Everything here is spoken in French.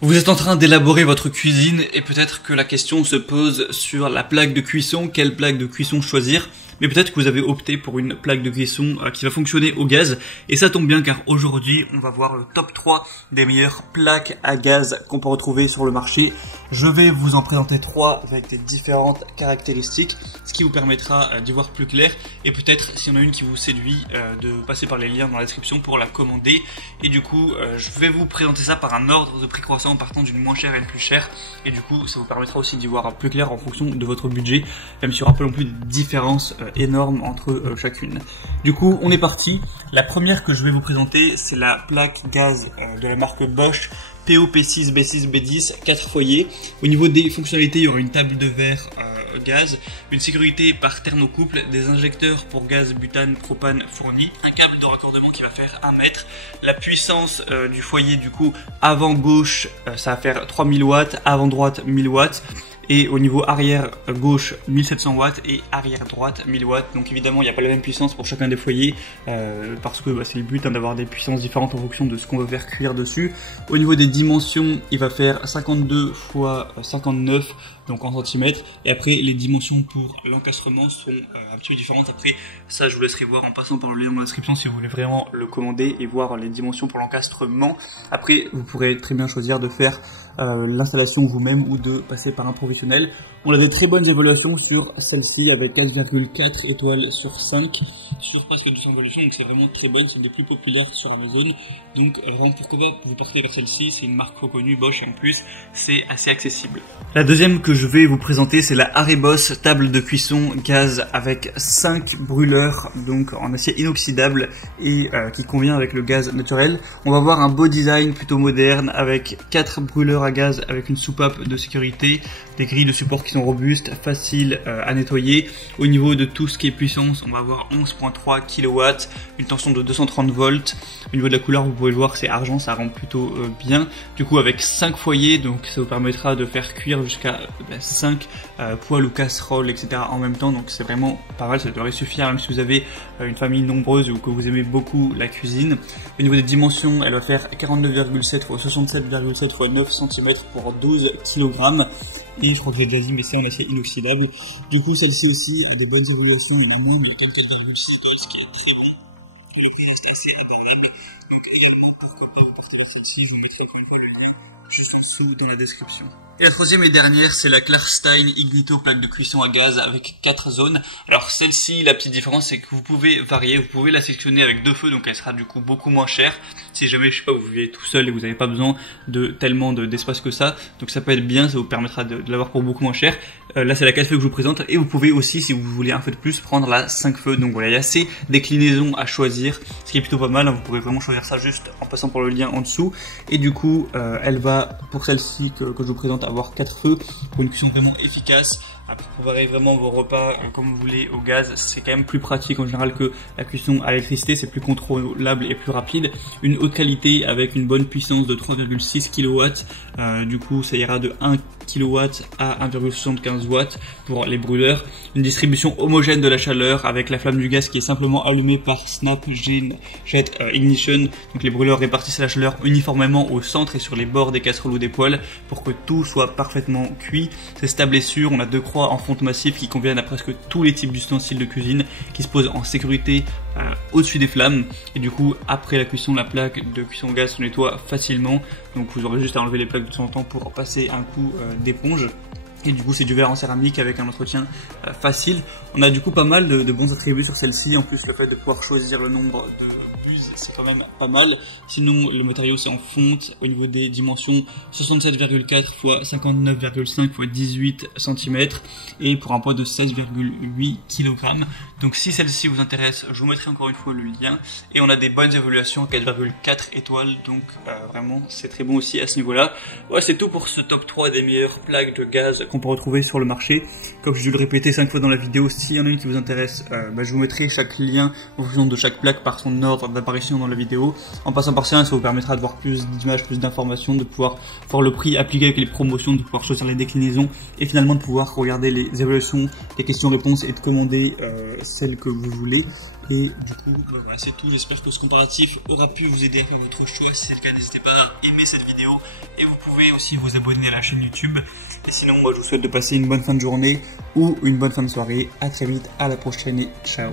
Vous êtes en train d'élaborer votre cuisine et peut-être que la question se pose sur la plaque de cuisson, quelle plaque de cuisson choisir. Mais peut-être que vous avez opté pour une plaque de cuisson qui va fonctionner au gaz. Et ça tombe bien car aujourd'hui, on va voir le top 3 des meilleures plaques à gaz qu'on peut retrouver sur le marché. Je vais vous en présenter 3 avec des différentes caractéristiques, ce qui vous permettra d'y voir plus clair. Et peut-être, s'il y en a une qui vous séduit, de passer par les liens dans la description pour la commander. Et du coup, je vais vous présenter ça par un ordre de prix croissant en partant d'une moins chère à une plus chère. Et du coup, ça vous permettra aussi d'y voir plus clair en fonction de votre budget, même s'il n'y aura pas non plus de différence énorme entre chacune. Du coup, on est parti. La première que je vais vous présenter, c'est la plaque gaz de la marque Bosch PO-P6, B6, B10, 4 foyers. Au niveau des fonctionnalités, il y aura une table de verre gaz, une sécurité par thermocouple, des injecteurs pour gaz butane, propane fournis, un câble de raccordement qui va faire 1 mètre. La puissance du foyer, du coup, avant gauche, ça va faire 3000 watts, avant droite 1000 watts. Et au niveau arrière gauche 1700 watts et arrière droite 1000 watts. Donc évidemment il n'y a pas la même puissance pour chacun des foyers parce que c'est le but d'avoir des puissances différentes en fonction de ce qu'on veut faire cuire dessus. Au niveau des dimensions, il va faire 52 x 59 donc en centimètres. Et après les dimensions pour l'encastrement sont un petit peu différentes. Après ça je vous laisserai voir en passant par le lien dans la description si vous voulez vraiment le commander et voir les dimensions pour l'encastrement. Après vous pourrez très bien choisir de faire l'installation vous-même ou de passer par un professionnel. On a des très bonnes évaluations sur celle-ci avec 4,4 étoiles sur 5 sur presque 200 évaluations, donc c'est vraiment très bonne, c'est des plus populaires sur Amazon. Donc vraiment pourquoi pas vous passer vers celle-ci, c'est une marque reconnue Bosch et en plus c'est assez accessible. La deuxième que je vais vous présenter, c'est la Aribos table de cuisson gaz avec 5 brûleurs donc en acier inoxydable et qui convient avec le gaz naturel. On va voir un beau design plutôt moderne avec 4 brûleurs à gaz avec une soupape de sécurité, des grilles de support qui sont robustes, faciles à nettoyer. Au niveau de tout ce qui est puissance, on va avoir 11.3 kW, une tension de 230 volts. Au niveau de la couleur, vous pouvez le voir, c'est argent, ça rend plutôt bien. Du coup, avec 5 foyers, donc ça vous permettra de faire cuire jusqu'à 5 poêles ou casseroles, etc. en même temps. Donc c'est vraiment pas mal, ça devrait suffire même si vous avez une famille nombreuse ou que vous aimez beaucoup la cuisine. Au niveau des dimensions, elle va faire 49,7 x 67,7 x 9 cm pour 12 kg. Et je crois que j'ai déjà dit, mais c'est en acier inoxydable. Du coup, celle-ci aussi a des bonnes évaluations, il y en a moins, mais il y a 4,6, ce qui est très bon. Le prix reste assez raisonnable. Donc également, pourquoi pas vous partez vers celle-ci, je vous mettrai encore une fois le lien juste en dessous dans la description. Et la troisième et dernière, c'est la Klarstein Ignito plaque de cuisson à gaz avec 4 zones. Alors celle-ci, la petite différence, c'est que vous pouvez varier, vous pouvez la sectionner avec 2 feux, donc elle sera du coup beaucoup moins chère. Si jamais, je sais pas, vous vivez tout seul et vous n'avez pas besoin de tellement d'espace que ça, donc ça peut être bien, ça vous permettra de l'avoir pour beaucoup moins cher. Là, c'est la 4 feux que je vous présente, et vous pouvez aussi, si vous voulez un feu de plus, prendre la 5 feux. Donc voilà, il y a assez déclinaisons à choisir, ce qui est plutôt pas mal, hein. Vous pourrez vraiment choisir ça juste en passant par le lien en dessous. Et du coup, elle va, pour celle-ci que je vous présente, avoir 4 feux pour une cuisson vraiment efficace. Après, préparer vraiment vos repas comme vous voulez au gaz, c'est quand même plus pratique en général que la cuisson à l'électricité, c'est plus contrôlable et plus rapide. Une haute qualité avec une bonne puissance de 3,6 kW, du coup ça ira de 1 kW à 1,75 watts pour les brûleurs. Une distribution homogène de la chaleur avec la flamme du gaz qui est simplement allumée par Snap Jet Ignition. Donc les brûleurs répartissent la chaleur uniformément au centre et sur les bords des casseroles ou des poêles pour que tout soit parfaitement cuit. C'est stable et sûr, on a 2 croix en fonte massif qui conviennent à presque tous les types d'ustensiles de cuisine, qui se posent en sécurité au-dessus des flammes. Et du coup, après la cuisson, la plaque de cuisson gaz se nettoie facilement. Donc vous aurez juste à enlever les plaques de temps en temps pour passer un coup d'éponge. Et du coup c'est du verre en céramique avec un entretien facile. On a du coup pas mal de bons attributs sur celle-ci. En plus le fait de pouvoir choisir le nombre de buses, c'est quand même pas mal. Sinon le matériau c'est en fonte. Au niveau des dimensions, 67,4 x 59,5 x 18 cm. Et pour un poids de 16,8 kg. Donc si celle-ci vous intéresse, je vous mettrai encore une fois le lien. Et on a des bonnes évaluations, 4,4 étoiles. Donc vraiment c'est très bon aussi à ce niveau-là. Ouais, c'est tout pour ce top 3 des meilleures plaques de gaz qu'on peut retrouver sur le marché. Comme je vais le répéter 5 fois dans la vidéo, s'il y en a une qui vous intéresse, je vous mettrai chaque lien en fonction de chaque plaque par son ordre d'apparition dans la vidéo. En passant par ça vous permettra de voir plus d'images, plus d'informations, de pouvoir voir le prix appliqué avec les promotions, de pouvoir choisir les déclinaisons et finalement de pouvoir regarder les évaluations, les questions-réponses et de commander celle que vous voulez. Et du coup, voilà, c'est tout. J'espère que ce comparatif aura pu vous aider à faire votre choix. Si c'est le cas, n'hésitez pas à aimer cette vidéo. Et vous pouvez aussi vous abonner à la chaîne YouTube. Et sinon, moi, je vous souhaite de passer une bonne fin de journée ou une bonne fin de soirée. À très vite, à la prochaine et ciao.